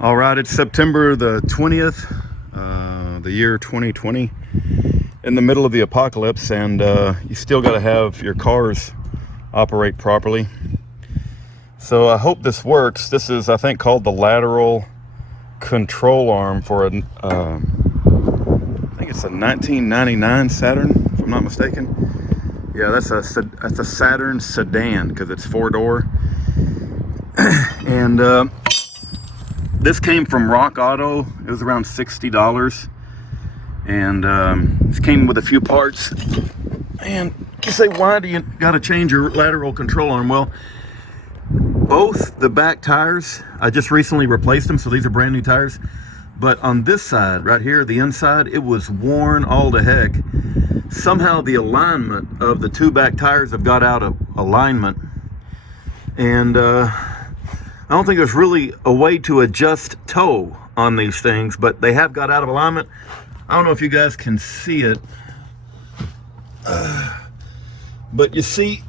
All right, it's September the 20th, the year 2020, in the middle of the apocalypse, and you still got to have your cars operate properly. So I hope this works. This is, I think, called the lateral control arm for I think it's a 1999 Saturn, if I'm not mistaken. Yeah, that's a Saturn sedan because it's 4-door. And this came from Rock Auto. It was around $60, and this came with a few parts. And you say, why do you got to change your lateral control arm? Well, both the back tires, I just recently replaced them, so these are brand new tires. But on this side, right here, the inside, it was worn all to heck. Somehow the alignment of the two back tires have got out of alignment. And I don't think there's really a way to adjust toe on these things, but they have got out of alignment. I don't know if you guys can see it, but you see,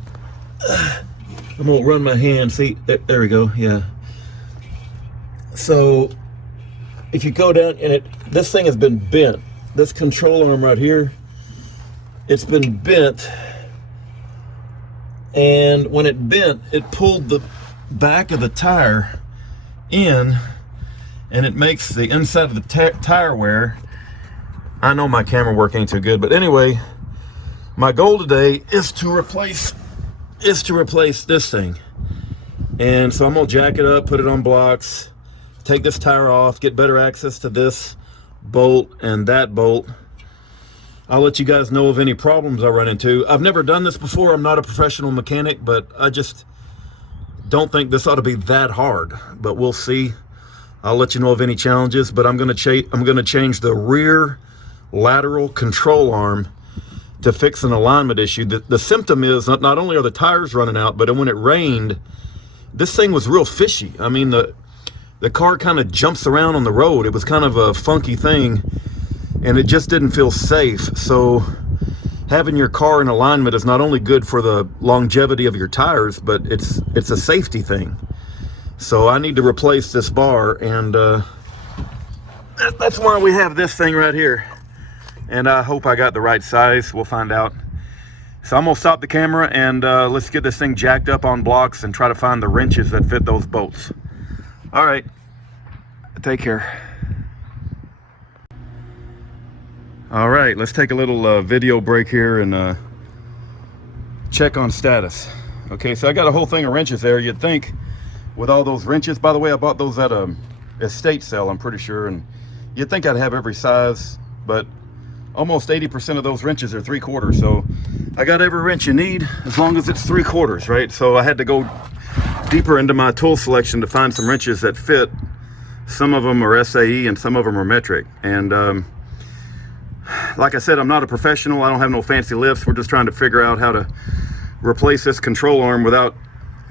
I'm gonna run my hand. See, there we go. Yeah. So if you go down and this thing has been bent. This control arm right here, it's been bent, and when it bent, it pulled the back of the tire in, and it makes the inside of the tire wear. I know my camera work ain't too good, but anyway, my goal today is to replace this thing. And so I'm gonna jack it up, put it on blocks, take this tire off, get better access to this bolt and that bolt. I'll let you guys know of any problems I run into. I've never done this before. I'm not a professional mechanic, but I just don't think this ought to be that hard, but we'll see. I'll let you know of any challenges, but I'm gonna change the rear lateral control arm to fix an alignment issue. The symptom is not only are the tires running out, but when it rained, this thing was real fishy. I mean, the car kind of jumps around on the road. It was kind of a funky thing, and it just didn't feel safe. So having your car in alignment is not only good for the longevity of your tires, but it's a safety thing. So I need to replace this bar, and that's why we have this thing right here. And I hope I got the right size. We'll find out. So I'm gonna stop the camera, and let's get this thing jacked up on blocks and try to find the wrenches that fit those bolts. All right, take care. All right, let's take a little video break here and check on status. Okay, so I got a whole thing of wrenches there. You'd think with all those wrenches, by the way, I bought those at a estate sale, I'm pretty sure, and you'd think I'd have every size, but almost 80% of those wrenches are 3/4. So I got every wrench you need as long as it's 3/4, right? So I had to go deeper into my tool selection to find some wrenches that fit. Some of them are SAE and some of them are metric. And like I said, I'm not a professional. I don't have no fancy lifts. We're just trying to figure out how to replace this control arm without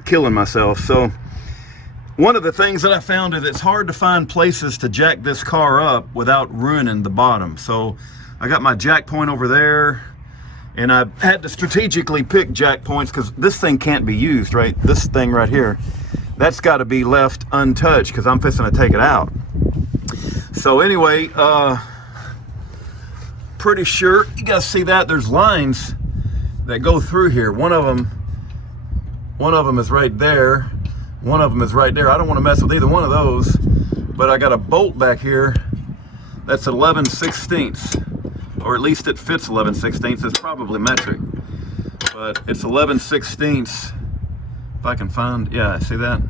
killing myself. So one of the things that I found is it's hard to find places to jack this car up without ruining the bottom. So I got my jack point over there, and I had to strategically pick jack points because this thing can't be used, right? This thing right here, that's got to be left untouched because I'm fixing to take it out. So anyway, pretty sure you guys see that there's lines that go through here. One of them is right there. One of them is right there. I don't want to mess with either one of those, but I got a bolt back here that's 11/16, or at least it fits 11/16. It's probably metric, but it's 11/16. If I can find, yeah, see that?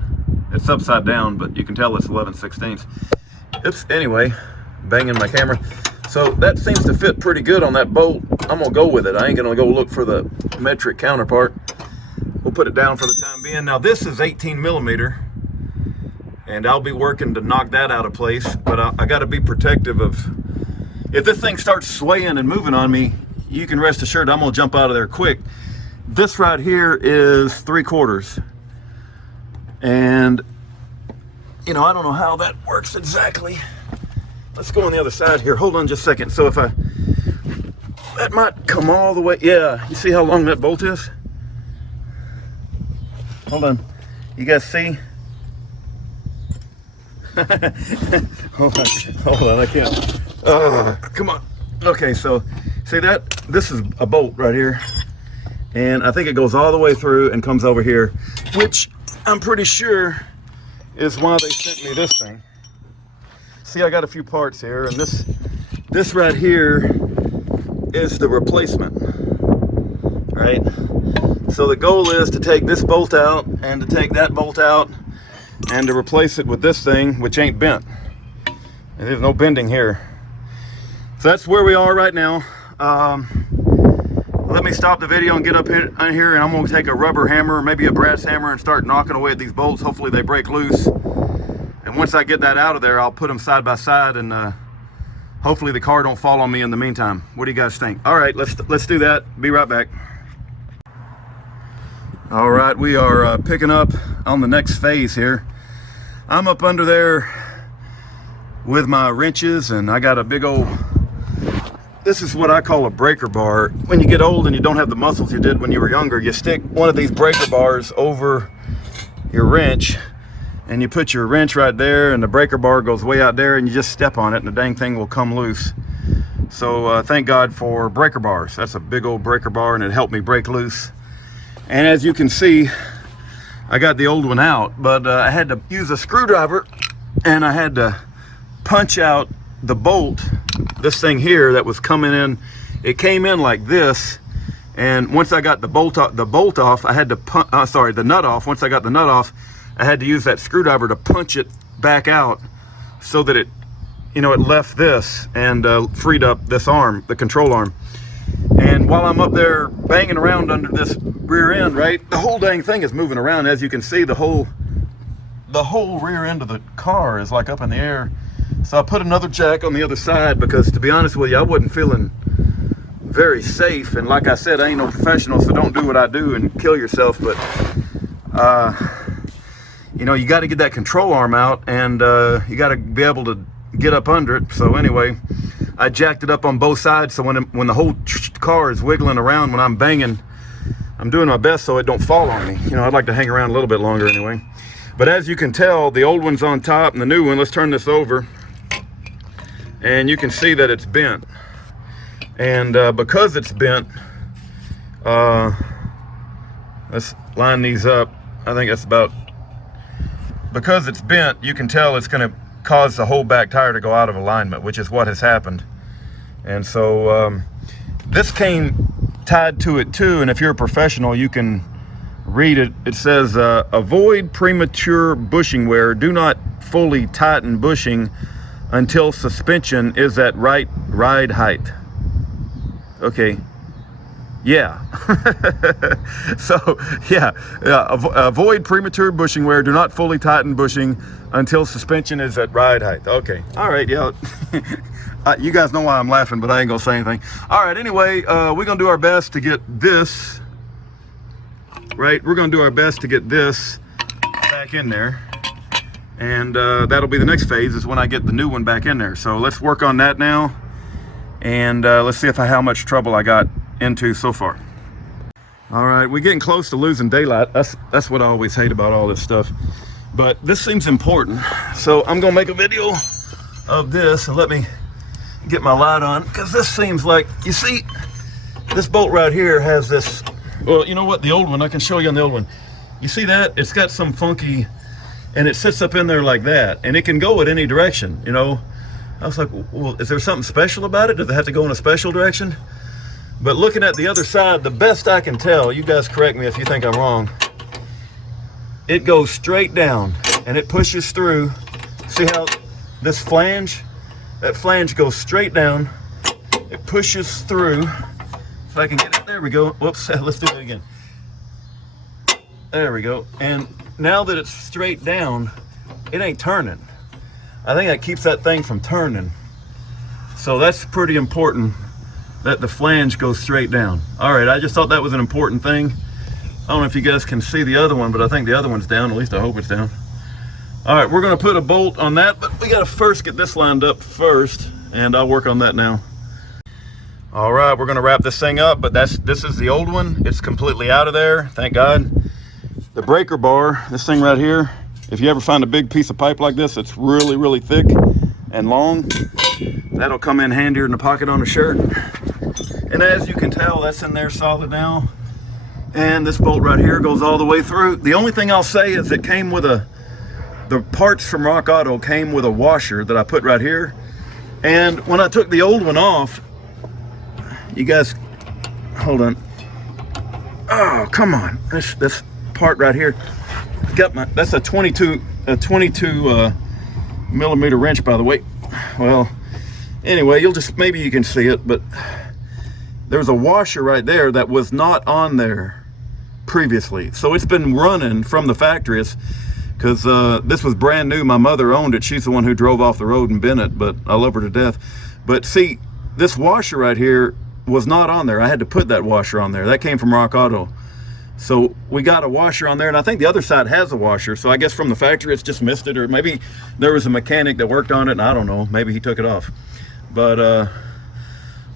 It's upside down, but you can tell it's 11/16. Oops, anyway, banging my camera. So that seems to fit pretty good on that bolt. I'm gonna go with it. I ain't gonna go look for the metric counterpart. We'll put it down for the time being. Now this is 18mm, and I'll be working to knock that out of place, but I gotta be protective of, if this thing starts swaying and moving on me, you can rest assured I'm gonna jump out of there quick. This right here is 3/4. And, you know, I don't know how that works exactly. Let's go on the other side here. Hold on just a second. So if that might come all the way. Yeah, you see how long that bolt is? Hold on. You guys see? hold on, I can't. Come on. Okay, so see that? This is a bolt right here. And I think it goes all the way through and comes over here, which I'm pretty sure is why they sent me this thing. See, I got a few parts here, and this right here is the replacement, right? So the goal is to take this bolt out and to take that bolt out and to replace it with this thing, which ain't bent. And there's no bending here. So that's where we are right now. Let me stop the video and get up here, and I'm going to take a rubber hammer, maybe a brass hammer, and start knocking away at these bolts. Hopefully they break loose. And once I get that out of there, I'll put them side by side, and hopefully the car don't fall on me in the meantime. What do you guys think? All right, let's do that. Be right back. All right, we are picking up on the next phase here. I'm up under there with my wrenches, and I got a big old, this is what I call a breaker bar. When you get old and you don't have the muscles you did when you were younger, you stick one of these breaker bars over your wrench, and you put your wrench right there, and the breaker bar goes way out there, and you just step on it, and the dang thing will come loose. So thank God for breaker bars. That's a big old breaker bar, and it helped me break loose. And as you can see, I got the old one out, but I had to use a screwdriver, and I had to punch out the bolt, this thing here that was coming in. It came in like this, and once I got the bolt off, I had to the nut off. Once I got the nut off, I had to use that screwdriver to punch it back out so that it, it left this and freed up this arm, the control arm. And while I'm up there banging around under this rear end, right, the whole dang thing is moving around. As you can see, the whole rear end of the car is like up in the air. So I put another jack on the other side because, to be honest with you, I wasn't feeling very safe. And like I said, I ain't no professional, so don't do what I do and kill yourself. But you got to get that control arm out, and you got to be able to get up under it. So anyway, I jacked it up on both sides, so when the whole car is wiggling around when I'm banging, I'm doing my best so it don't fall on me. I'd like to hang around a little bit longer anyway. But as you can tell, the old one's on top and the new one, let's turn this over, and you can see that it's bent. And because it's bent, let's line these up. I think that's about, because it's bent, you can tell it's going to cause the whole back tire to go out of alignment, which is what has happened. And so this came tied to it too, and if you're a professional, you can read it. It says avoid premature bushing wear. Do not fully tighten bushing until suspension is at right ride height. Okay, yeah. So yeah, avoid premature bushing wear. Do not fully tighten bushing until suspension is at ride height. Okay, all right, yeah. You guys know why I'm laughing, but I ain't gonna say anything. All right, anyway, we're gonna do our best to get this right. We're gonna do our best to get this back in there, and that'll be the next phase, is when I get the new one back in there. So let's work on that now, and let's see how much trouble I got into so far. All right, we're getting close to losing daylight. That's what I always hate about all this stuff, but this seems important, so I'm gonna make a video of this, and let me get my light on, because this seems like, you see, this bolt right here has this, well, you know what, the old one, I can show you on the old one. You see that? It's got some funky, and it sits up in there like that, and it can go at any direction, I was like, well, is there something special about it? Does it have to go in a special direction? But looking at the other side, the best I can tell, you guys correct me if you think I'm wrong, it goes straight down, and it pushes through. See how this flange, that flange goes straight down, it pushes through. If I can get it, there we go. Whoops, let's do that again. There we go. And now that it's straight down, it ain't turning. I think that keeps that thing from turning. So that's pretty important, that the flange goes straight down. All right, I just thought that was an important thing. I don't know if you guys can see the other one, but I think the other one's down. At least I hope it's down. All right, we're gonna put a bolt on that, but we gotta first get this lined up first, and I'll work on that now. All right, we're gonna wrap this thing up, but this is the old one. It's completely out of there, thank God. The breaker bar, this thing right here, if you ever find a big piece of pipe like this, it's really, really thick and long. That'll come in handier in the pocket on a shirt. And as you can tell, that's in there solid now. And this bolt right here goes all the way through. The only thing I'll say is it came with the parts from Rock Auto came with a washer that I put right here. And when I took the old one off, you guys, hold on. Oh, come on. This part right here, got my, that's a 22 millimeter wrench, by the way. Well, anyway, maybe you can see it, but there's a washer right there that was not on there previously. So it's been running from the factory, because this was brand new. My mother owned it. She's the one who drove off the road and bent it, but I love her to death. But see, this washer right here was not on there. I had to put that washer on there. That came from Rock Auto. So we got a washer on there, and I think the other side has a washer. So I guess from the factory it's just missed it, or maybe there was a mechanic that worked on it, and I don't know, maybe he took it off. But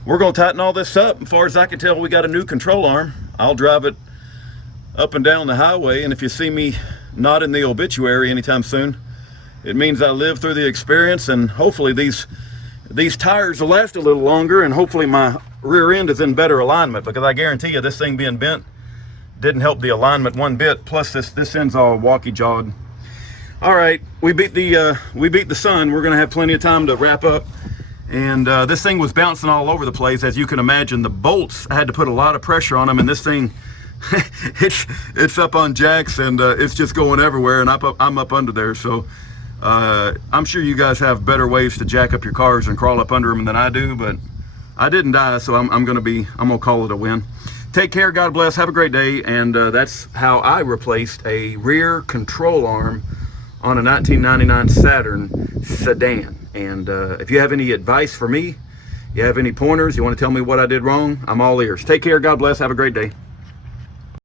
we're gonna tighten all this up. As far as I can tell, we got a new control arm. I'll drive it up and down the highway, and if you see me not in the obituary anytime soon, it means I lived through the experience, and hopefully these tires will last a little longer, and hopefully my rear end is in better alignment, because I guarantee you this thing being bent didn't help the alignment one bit. Plus this end's all walkie jawed. All right, we beat the sun. We're gonna have plenty of time to wrap up. And this thing was bouncing all over the place. As you can imagine, the bolts, I had to put a lot of pressure on them, and this thing it's up on jacks, and it's just going everywhere, and I'm up under there. So I'm sure you guys have better ways to jack up your cars and crawl up under them than I do, but I didn't die, so I'm gonna call it a win. Take care, God bless, have a great day. And that's how I replaced a rear control arm on a 1999 Saturn sedan. And if you have any advice for me, you have any pointers, you want to tell me what I did wrong, I'm all ears. Take care, God bless, have a great day.